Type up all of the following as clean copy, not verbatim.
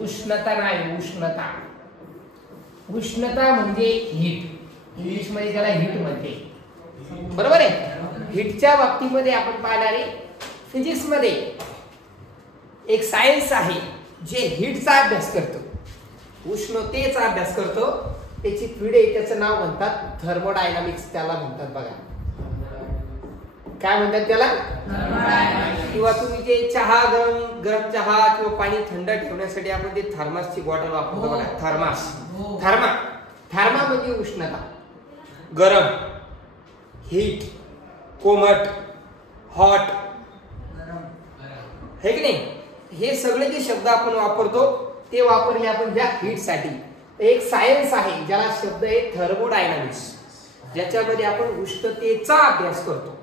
उष्णता नाही, उष्णता. उष्णता म्हणजे हीट, इंग्लिश मध्ये त्याला हीट म्हणते. बरोबर आहे. हीटच्या बाबतीमध्ये आपण पाहणार आहे फिजिक्स मध्ये एक सायन्स आहे जे हीटचा अभ्यास करतो, उष्णतेचा अभ्यास करतो. त्याची फील्ड आहे, त्याचं नाव म्हणतात थर्मोडायनामिक्स. त्याला म्हणतात बघा, काय म्हणतात त्याला? किंवा तुम्ही जे चहा गरम चहा किंवा पाणी थंड ठेवण्यासाठी आपण ते थर्मासची बॉटल वापरतो बघा, थर्मास. थर्मा म्हणजे उष्णता, गरम, हीट, कोमट, हॉट, है की नाही? हे सगळे जे शब्द आपण वापरतो ते वापरले आपण ज्या हीट साठी. एक सायन्स आहे ज्याला शब्द आहे थर्मोडायनामिक्स, ज्याच्यामध्ये आपण उष्णतेचा अभ्यास करतो,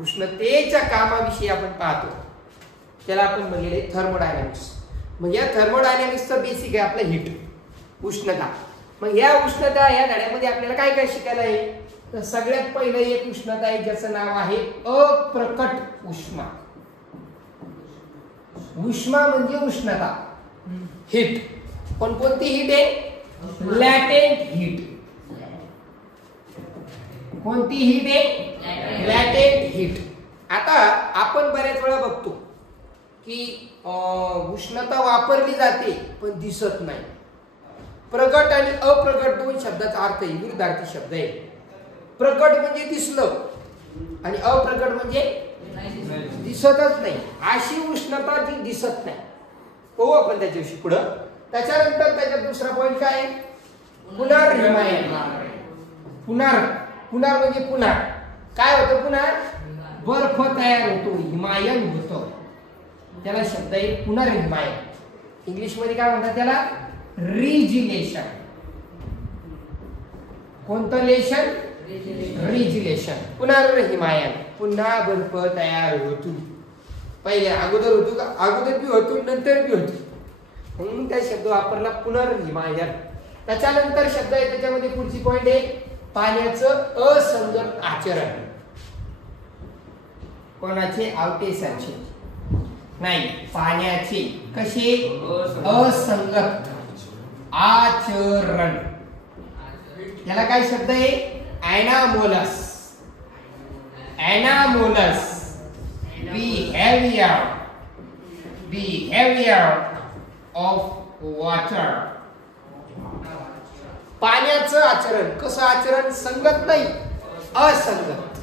उष्णतेच्या कामाविषयी आपण पाहतो, त्याला आपण म्हणलेले थर्मोडायनामिक्स. मग या थर्मोडायनामिक्सचं बेसिक आहे आपलं हीट, उष्णता. मग या उष्णता या धड्यामध्ये आपल्याला काय काय शिकायला आहे? तर सगळ्यात पहिलं एक उष्णता आहे ज्याचं नाव आहे अप्रकट उष्मा. उष्मा म्हणजे उष्णता, हीट. पण कोणती हीट आहे? लॅटेंट हीट. कोणती हीट आहे? लॅटेंट हीट. आता आपण बऱ्याच वेळा बघतो की उष्णता वापरली जाते पण दिसत नाही. प्रकट आणि अप्रकट दोन शब्दाचा अर्थ आहे, विरुद्धार्थी शब्द आहे. प्रकट म्हणजे दिसलं आणि अप्रकट म्हणजे दिसतच नाही. अशी उष्णता जी दिसत नाही, पाहू आपण त्याच्याविषयी पुढं. त्याच्यानंतर त्याच्यात दुसरा पॉइंट काय आहे? पुनर्हिमायन. पुनर म्हणजे पुन्हा. काय होतं? पुन्हा बर्फ तयार होतो, हिमायन होतं, त्याला शब्द आहे पुनर्हिमायन. इंग्लिश मध्ये काय म्हणतात त्याला? रिजिलेशन. कोणतं लेशन? रिजिलेशन. पुनर्हिमायन, पुन्हा बर्फ तयार होतो. पहिले अगोदर होतो का? अगोदर बी होतो, नंतर बी होतो, म्हणून त्या शब्द वापरला पुनर्हिमायन. त्याच्यानंतर शब्द आहे त्याच्यामध्ये पुढची पॉइंट आहे पाण्याचं असंगत आचरण. कोणाचे? आवटेसाचे नाही, पाण्याचे. कसे? असंगत आचरण. याला काय शब्द आहे? Anomalous. Anomalous. Behaviour of water. पाण्याचं आचरण. कसं आचरण? संगत नाही, असंगत.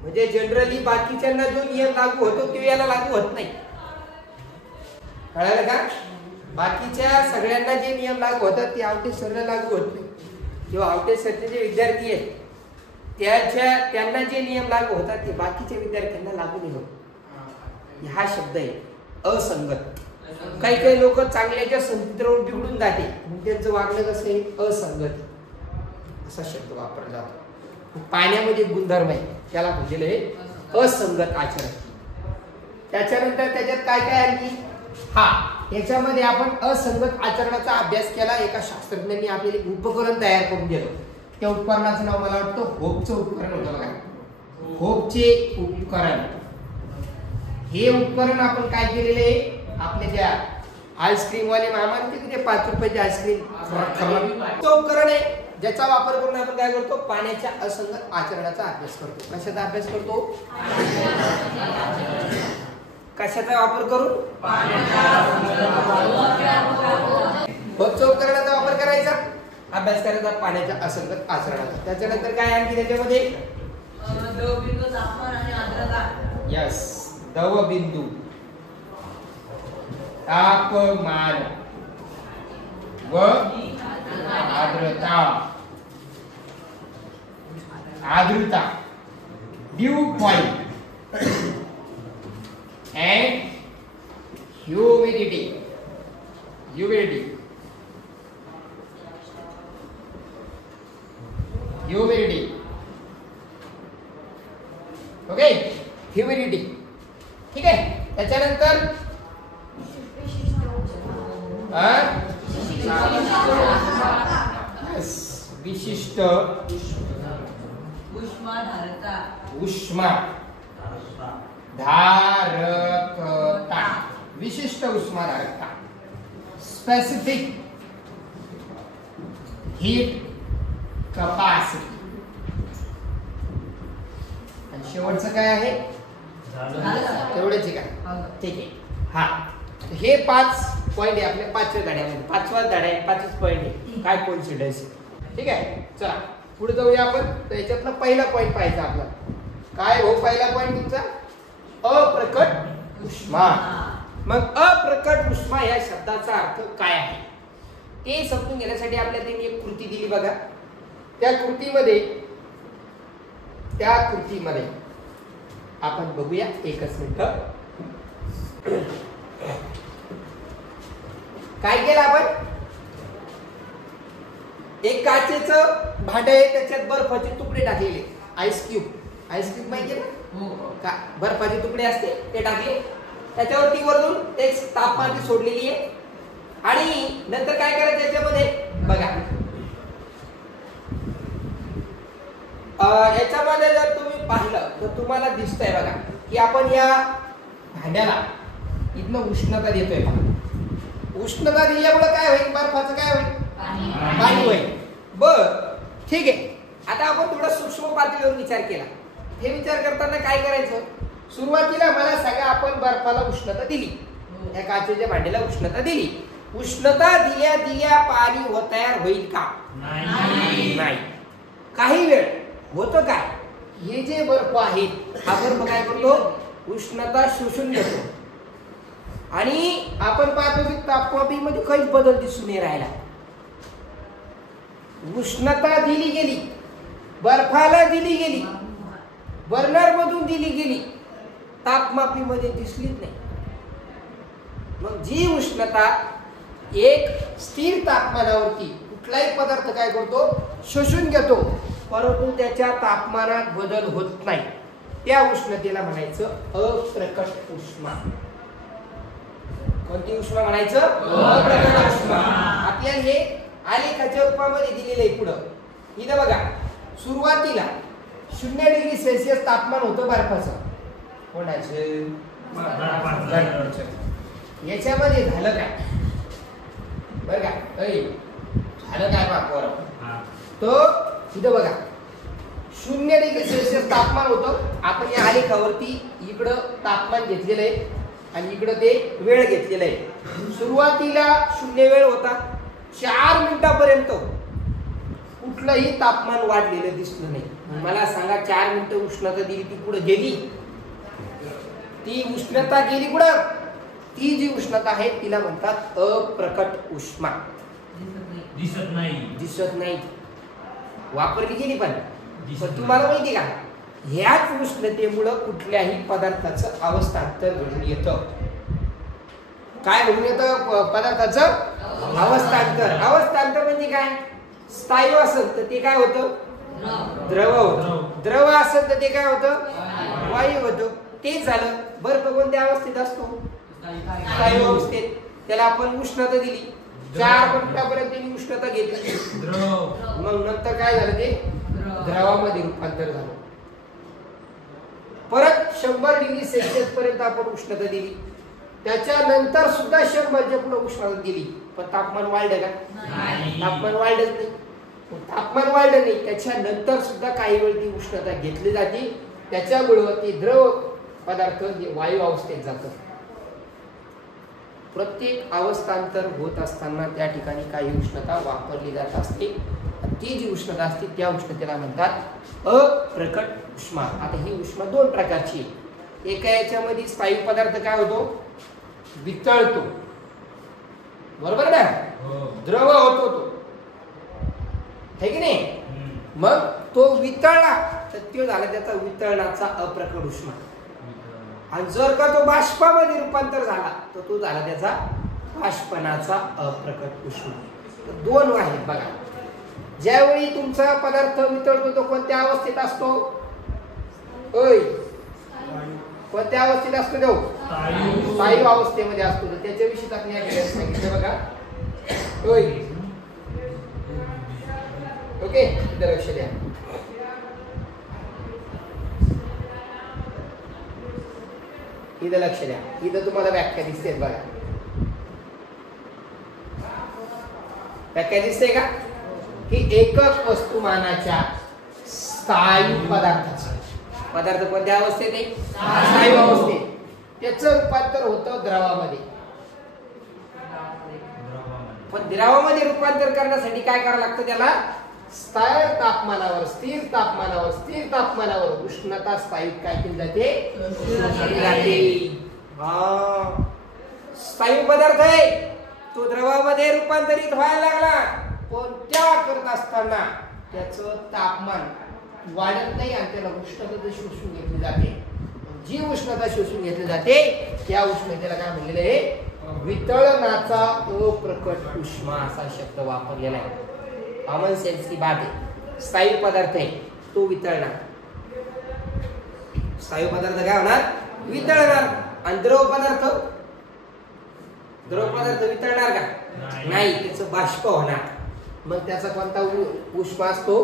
म्हणजे जनरली बाकीच्यांना जो नियम लागू होतो तो याला लागू होत नाही. कळालं का? बाकीच्या सगळ्यांना जे नियम लागू होतात ते आवटेश सरला लागू होत नाही. किंवा आवटेश सरचे जे विद्यार्थी आहेत त्यांना जे नियम लागू होतात ते बाकीच्या विद्यार्थ्यांना लागू नाही होत. हा शब्द आहे असंगत. काही काही लोक चांगल्याच्या संगतीवरून बिघडून जाते, त्यांचं वागणं कसं आहे? असंगत. असा शब्द वापरला जातो. पाण्यामध्ये गुणधर्म आहे, त्याला म्हणलेलं आहे असंगत आचरण. त्याच्यानंतर त्याच्यात काय काय आणखी? याच्यामध्ये आपण असंगत आचरणाचा अभ्यास केला. एका शास्त्रज्ञांनी आपल्याला उपकरण तयार करून दिलं. त्या उपकरणाचं नाव मला वाटतं होपचं उपकरण होतं बघा. होपचे उपकरण. हे उपकरण आपण काय केलेले आहे? आपले ज्या आईस्क्रीम वाले मामा ते 5 रुपयाची आईस्क्रीम उपकरण आहे, ज्याचा वापर करून आपण काय करतो? पाण्याच्या असंगत आचरणाचा अभ्यास करतो. कशाचा अभ्यास करतो? कशाचा वापर करून? होपच्या उपकरणाचा वापर करायचा, अभ्यास करायचा पाण्याच्या असंगत आचरणाचा. त्याच्यानंतर काय आणखी त्याच्यामध्ये? यस, दवबिंदू, तापमान व आर्द्रता, due point and humidity. Okay, humidity. ठीक आहे. त्याच्यानंतर विशिष्ट उष्मा धारकता. विशिष्ट विशिष्ट उष्माधारकता, स्पेसिफिक हीट कपॅसिटी. आणि शेवटचं काय आहे? तेवढंच आहे का? ठीक आहे. हा, हे 5 पॉइंट आहे आपल्या 5व्या धड्यामध्ये. 5वा धडा आहे, 5च पॉइंट आहे काय कोइन्सिडन्स. ठीक आहे, चला पुढे जाऊया आपण. तर याच्यातला पहिला पॉइंट पाहायचा आपला. काय हो पहिला पॉइंट तुमचा? अप्रकट उष्मा. मग अप्रकट उष्मा या शब्दाचा अर्थ काय आहे ते समजून घेण्यासाठी आपल्याला त्यांनी एक कृती दिली बघा. त्या कृतीमध्ये आपण बघूया. एकच मिनिट. काय केलं आपण? एक काचेचं भांड आहे, त्याच्यात बर्फाचे तुकडे टाकलेले. आईस क्यूब माहितीये ना? का बर्फाचे तुकडे असते ते टाकले. त्याच्यावरती वरून एक तापमानी सोडलेली आहे. आणि नंतर काय करायचं याच्यामध्ये बघा. याच्यामध्ये जर तुम्ही पाहिलं तर तुम्हाला दिसतंय बघा की आपण या भांड्याला इथनं उष्णता देतोय. उष्णता दिल्यामुळे काय होईल? बर्फाचं काय होईल? पाणी होईल. बर, ठीक आहे. आता आपण थोडा सूक्ष्म पातळीवर विचार केला. हे विचार करताना काय करायचं? सुरुवातीला मला सांगा, आपण बर्फाला उष्णता दिली, या काचेच्या भांड्याला उष्णता दिली. उष्णता दिल्या पाणी तयार होईल का? नाही. काही वेळ होतं काय? हे जे बर्फ आहेत, हा बर्फ काय करतो? उष्णता शोषून घेतो. आणि आपण पाहतो की तापमापीमध्ये काहीच बदल दिसून नाही राहिला. उष्णता दिली गेली, बर्फाला दिली गेली, बर्नर मधून दिली गेली, तापमापीमध्ये दिसलीच नाही. मग जी उष्णता एक स्थिर तापमानावरती कुठलाही पदार्थ काय करतो? शोषून घेतो, परंतु त्याच्या तापमानात बदल होत नाही, त्या उष्णतेला म्हणायचं अप्रकट उष्मा. कोणती उष्मा म्हणायचं? अप्रकट उष्मा. आपल्याला हे आलेखाच्या रूपामध्ये दिलेलं आहे. पुढं इथं बघा, सुरुवातीला 0 डिग्री सेल्सिअस तापमान होतं बर्फाचं. कोणाचं? याच्यामध्ये झालं काय? बरं का, झालं काय बापावर? तो इथं बघा 0 डिग्री सेल्सिअस तापमान होतं. आपण या आलेखावरती इकडं तापमान घेतलेलं आहे आणि इकडं ते वेळ घेतलेला आहे. सुरुवातीला 0 वेळ होता. 4 मिनिटापर्यंत कुठलंही तापमान वाढलेलं दिसलं नाही. मला सांगा, 4 मिनिटं उष्णता दिली, ती पुढे गेली. ती उष्णता गेली कुठं? ती जी उष्णता आहे तिला म्हणतात अप्रकट उष्मा. दिसत नाही, वापरली गेली पण तुम्हाला माहिती का, ह्याच उष्णतेमुळं कुठल्याही पदार्थाचं अवस्थांतर घडून येतं. काय घडून येतं? पदार्थाचं अवस्थांतर. अवस्थांतर म्हणजे काय? स्थायू असेल तर ते काय होतं? द्रव होतं. द्रव असेल तर ते काय होतं? वायू होतं. तेच झालं. बर्फ कोणत्या अवस्थेत असतो? स्थायू अवस्थेत. त्याला आपण उष्णता दिली, 4 मिनिटापर्यंत उष्णता घेतली, मग नंतर काय झालं? ते द्रवामध्ये रूपांतर झालं. परत 100 डिग्री सेल्सिअस पर्यंत आपण उष्णता दिली, त्याच्यानंतर सुद्धा 100च्या पुढे उष्णता दिली, पण तापमान वाढलं का? तापमान वाढलंच नाही. तापमान वाढलं नाही, त्याच्यानंतर सुद्धा काही वेळ ती उष्णता घेतली जाते. त्याच्यामुळे ती द्रव पदार्थ वायू अवस्थेत जातं. प्रत्येक अवस्थांतर होत असताना त्या ठिकाणी काही उष्णता वापरली जात असते. ती जी उष्णता असते त्या उष्णतेला म्हणतात अप्रकट उष्मा. आता ही उष्मा 2 प्रकारची आहे. एका याच्यामध्ये स्थायू पदार्थ काय होतो? वितळतो, बरोबर ना? द्रव होतो तो, है की नाही? मग तो वितळला तर तो झाला त्याचा वितळणाचा अप्रकट उष्मा. आणि जर का तो बाष्पामध्ये रूपांतर झाला तर तो झाला त्याचा बाष्पनाचा अप्रकट उष्मा. 2 आहेत बघा. ज्यावेळी तुमचा पदार्थ वितळतो तो कोणत्या अवस्थेत असतो? कोणत्या अवस्थेत असतो तो? स्थायू अवस्थेमध्ये असतो. तर त्याच्याविषयी आपण सांगितलं बघा. ओके, इथं लक्ष द्या. इथं लक्ष द्या. इथं तुम्हाला व्याख्या दिसते बघा. व्याख्या दिसते का की एकक वस्तुमानाच्या स्थायू पदार्थ कोणत्या अवस्थेत आहे स्थायू अवस्थेत त्याचं रूपांतर होतं द्रवामध्ये. पण द्रवामध्ये रूपांतर करण्यासाठी काय करावं लागतं त्याला स्थिर तापमानावर उष्णता स्थायिक काय केली जाते स्थायू पदार्थ आहे तो द्रवामध्ये रूपांतरित व्हायला लागला पण त्या करत असताना त्याचं तापमान वाढत नाही आणि त्याला उष्णता शोषून घेतली जाते. जी उष्णता शोषून घेतली जाते त्या उष्णतेला काय म्हणलेलं आहे वितळणाचा अप्रकट उष्मा असा शब्द वापरलेला आहे. कॉमन सेन्स की बात आहे. स्थायू पदार्थ आहे तो वितळणार. स्थायू पदार्थ काय होणार वितळणार. आणि द्रव पदार्थ वितळणार का नाही त्याचं बाष्प होणार. मग त्याचा कोणता उष्मा असतो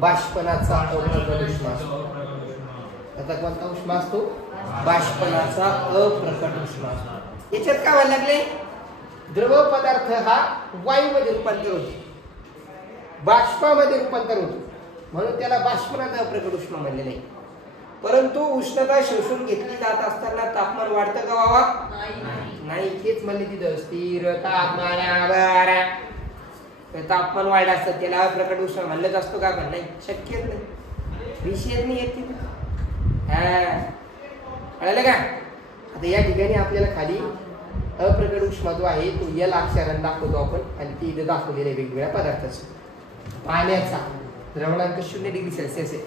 बाष्पनाचा अप्रकट उष्मा असतो. त्याचा कोणता उष्मा असतो बाष्पनाचा अप्रकट उष्मा असतो. याच्यात काय व्हायला लागले द्रव पदार्थ हा वायूमध्ये रूपांतर होतो बाष्पामध्ये रूपांतर होतो म्हणून त्याला बाष्पनाचा अप्रकट उष्मा म्हणले नाही. परंतु उष्णता शोषून घेतली जात असताना तापमान वाढतं का वावा नाही. तेच म्हणले तिथं स्थिर तापमानावर तापमान वाढलं असतं त्याला अप्रकट उष्मा म्हणलंच असतो का पण नाही शक्यच नाही विषयच नाही येत तिथे. कळलं का. आता या ठिकाणी आपल्याला खाली अप्रकट उष्मा जो आहे तो एल अक्षराने दाखवतो आपण आणि ती इथे दाखवलेल्या वेगवेगळ्या पदार्थाचा. पाण्याचा द्रवणांक 0 डिग्री सेल्सिअस आहे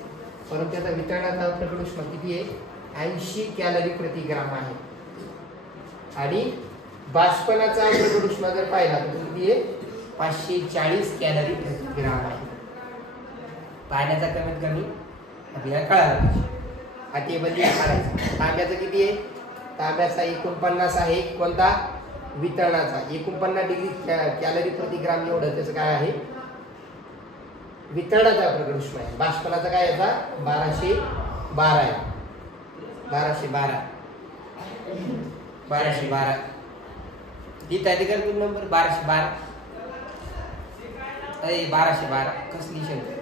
परंतु त्याचा वितरणाचा अप्रकट उष्मा किती आहे 80 कॅलरी प्रति ग्राम आहे. आणि बाष्पनाचा अप्रकट उष्मा जर पाहिला तर किती आहे 540 कॅलरी प्रति ग्राम आहे. पाण्याचा कमीत कमी आपल्याला कळायला पाहिजे. टेबल काढायचं. तांब्याचं किती आहे तांब्याचा 49 आहे कोणता वितरणाचा 49 डिग्री कॅलरी प्रति ग्राम एवढं त्याचं काय आहे वितरणाचा अप्रकट उष्मा आहे. बाष्पनाचा काय याचा 1212 आहे 1212 ही तारीख नंबर 1212 1212 कसली शंकर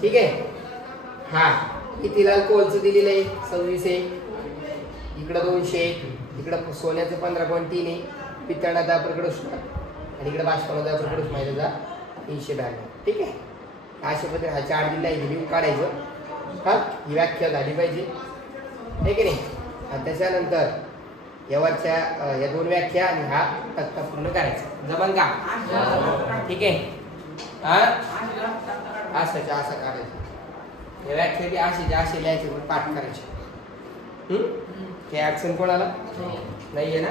ठीक आहे. हा किती लाल कोलचं दिलेलं आहे 26 आहे इकडं 200 इकडं सोन्याचं 15.3 आहे पितळाचा अप्रकट उष्मा आणि इकडे बाष्पनाचा अप्रकट उष्मा आहे त्याचा 392. ठीक आहे. अशा पद्धतीने हा चार्ट दिला आहे लिहून काढायचं. हा ही व्याख्या झाली पाहिजे आहे की नाही. आणि त्याच्यानंतर यावरच्या या 2 व्याख्या आणि हा तक्ता पूर्ण करायचा जमन का ठीक आहे. हा असं काढायचं या व्याख्या बी असे लिहायचे पाठ करायचे. हे ऍक्शन कोणाला नाहीये ना